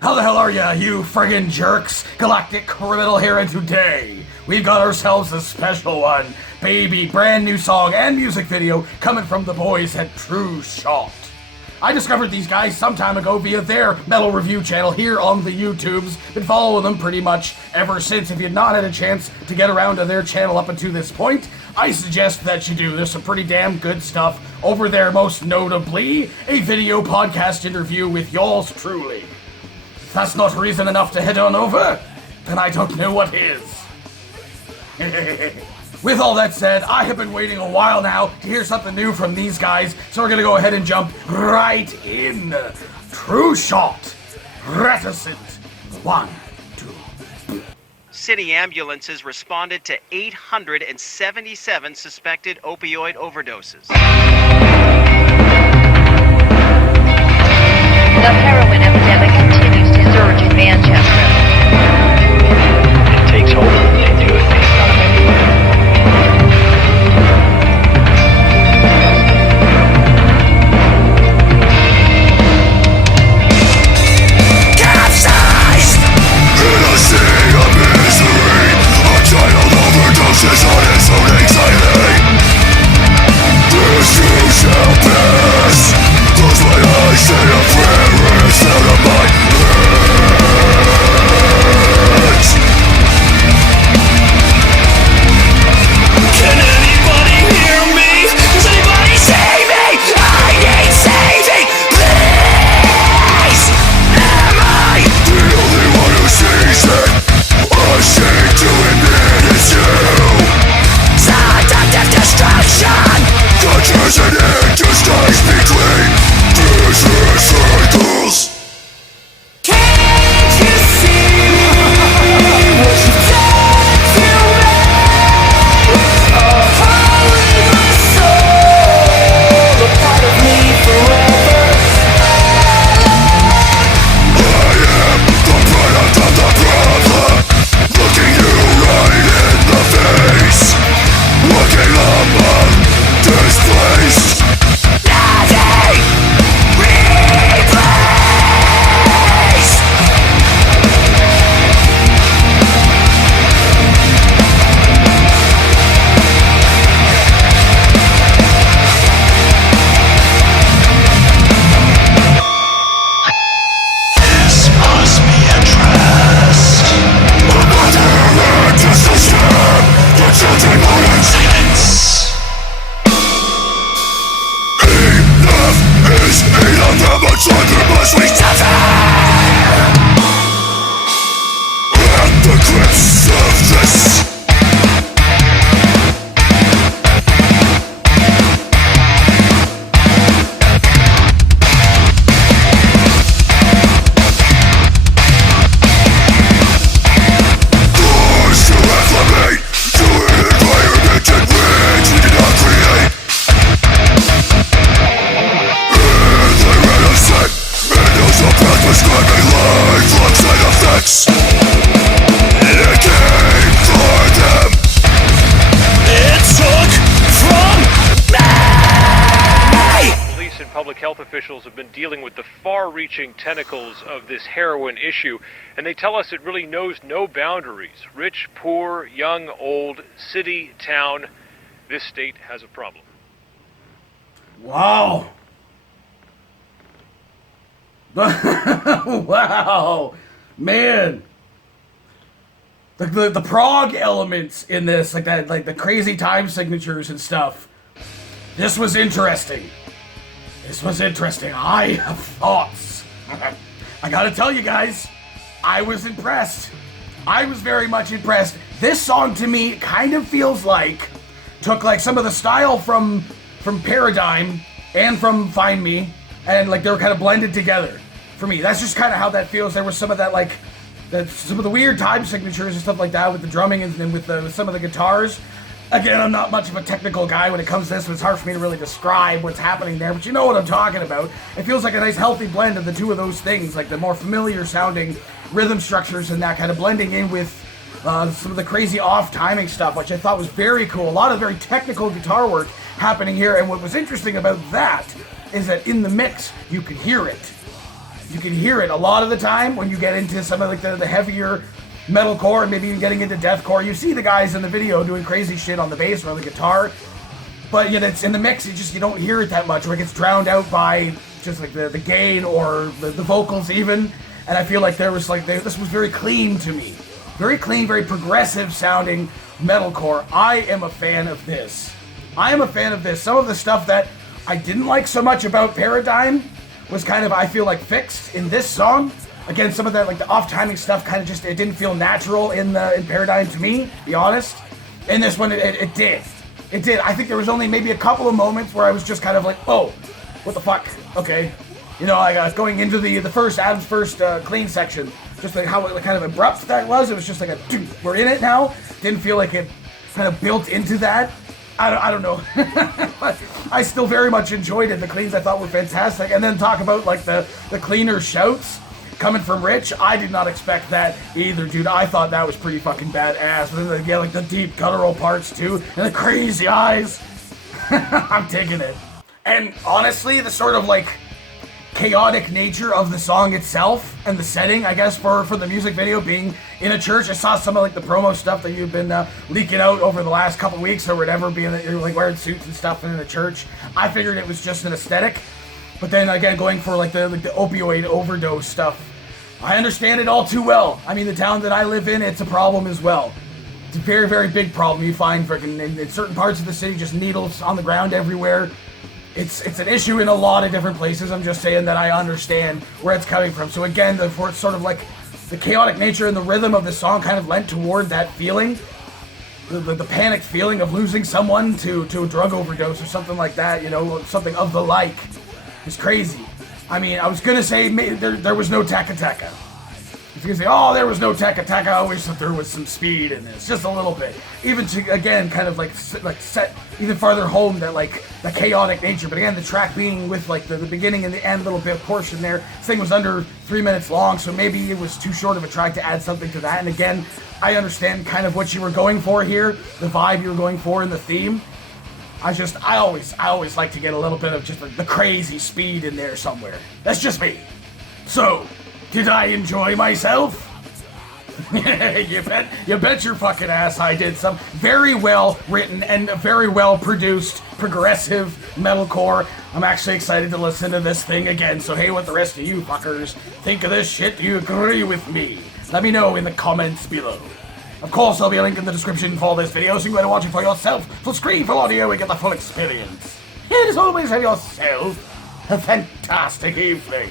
How the hell are ya, you friggin' jerks? Galactic criminal here, and today we've got ourselves a special one. Baby, brand new song and music video coming from the boys at TrueShot. I discovered these guys some time ago via their metal review channel here on the YouTubes. Been following them pretty much ever since. If you've not had a chance to get around to their channel up until this point, I suggest that you do. There's some pretty damn good stuff over there, most notably a video podcast interview with yours truly. If that's not reason enough to head on over, then I don't know what is. With all that said, I have been waiting a while now to hear something new from these guys, so we're gonna go ahead and jump right in. TrueShot, Reticent, 1, 2. City ambulances responded to 877 suspected opioid overdoses. The heroin epidemic continues to surge in Manchester. It takes hold and they do it based on everywhere. Capsized in a sea of misery, a child overdoses on his own anxiety. This too shall pass. Close my eyes, say a prayer instead of my head. Can anybody hear me? Does anybody see me? I need saving, please! Am I the only one who sees it? Ashamed to admit it's you. Seductive destruction touches an interstice between vicious cycles. Can't you see what you've done to me? Holding my soul, a part of me forever. I am the product of the problem, looking you right in the face, looking among displaced. Nothing replaced. This must be addressed. Another act is to stab the children more in silence. Enough is enough, how much longer must we suffer? At the grips of this. Doors to acclimate to an environment in which we did not create. The Reticent handles the path prescribing lifelong side effects. It came for them. It took from me. Police and public health officials have been dealing with the far-reaching tentacles of this heroin issue, and they tell us it really knows no boundaries. Rich, poor, young, old, city, town, this state has a problem. Wow. Wow. Man. The prog elements in this, like that, like the crazy time signatures and stuff. This was interesting. I have thoughts. I gotta tell you guys, I was impressed. I was very much impressed. This song to me kind of feels like took like some of the style from Paradigm and from Find Me, and like they were kind of blended together. For me, that's just kind of how that feels. There was some of that like some of the weird time signatures and stuff like that with the drumming and with some of the guitars. Again, I'm not much of a technical guy when it comes to this, so it's hard for me to really describe what's happening there, but you know what I'm talking about. It feels like a nice healthy blend of the two of those things, like the more familiar sounding rhythm structures and that kind of blending in with some of the crazy off timing stuff, which I thought was very cool. A lot of very technical guitar work happening here, and what was interesting about that is that in the mix, you could hear it. You can hear it a lot of the time when you get into some of like the heavier metalcore and maybe even getting into deathcore. You see the guys in the video doing crazy shit on the bass or the guitar, but yet it's in the mix. You don't hear it that much, or it gets drowned out by just like the gain or the vocals even. And I feel like this was very clean to me, very clean, very progressive sounding metalcore. I am a fan of this. Some of the stuff that I didn't like so much about Paradigm was kind of, I feel like, fixed in this song. Again, some of that, like the off-timing stuff, kind of just, it didn't feel natural in Paradigm to me, to be honest. In this one, it did. It did. I think there was only maybe a couple of moments where I was just kind of like, oh, what the fuck? Okay. You know, like going into Adam's first clean section, just like how kind of abrupt that was. It was just like we're in it now. Didn't feel like it kind of built into that. I don't know. But I still very much enjoyed it. The cleans I thought were fantastic. And then talk about like the cleaner shouts coming from Rich. I did not expect that either, dude. I thought that was pretty fucking badass. But then like the deep guttural parts too, and the crazy eyes. I'm digging it. And honestly, the sort of like chaotic nature of the song itself and the setting, I guess, for the music video being in a church. I saw some of like the promo stuff that you've been leaking out over the last couple weeks or whatever, being that you're like wearing suits and stuff in a church. I figured it was just an aesthetic, but then again, going for like the opioid overdose stuff, I understand it all too well. I mean, the town that I live in, it's a problem as well. It's a very, very big problem. You find freaking in certain parts of the city, just needles on the ground everywhere. It's an issue in a lot of different places. I'm just saying that I understand where it's coming from. So again, for it's sort of like the chaotic nature and the rhythm of the song kind of lent toward that feeling, the panicked feeling of losing someone to a drug overdose or something like that, you know, something of the like. It's crazy. I mean, I was gonna say there was no Taka-Taka. I was gonna say, oh, there was no Taka-Taka. I wish that there was some speed in this, just a little bit. Even to, again, kind of like set even farther home that like the chaotic nature. But again, the track being with like the beginning and the end little bit portion there. This thing was under 3 minutes long, so maybe it was too short of a track to add something to that. And again, I understand kind of what you were going for here, the vibe you were going for in the theme. I always like to get a little bit of just the crazy speed in there somewhere. That's just me. So, did I enjoy myself? you bet your fucking ass I did. Some very well written and very well produced progressive metalcore. I'm actually excited to listen to this thing again. So hey, what the rest of you fuckers think of this shit? Do you agree with me? Let me know in the comments below. Of course, there'll be a link in the description for this video, so you can go and watch it for yourself. Full screen, full audio, and get the full experience. And as always, have yourself a fantastic evening.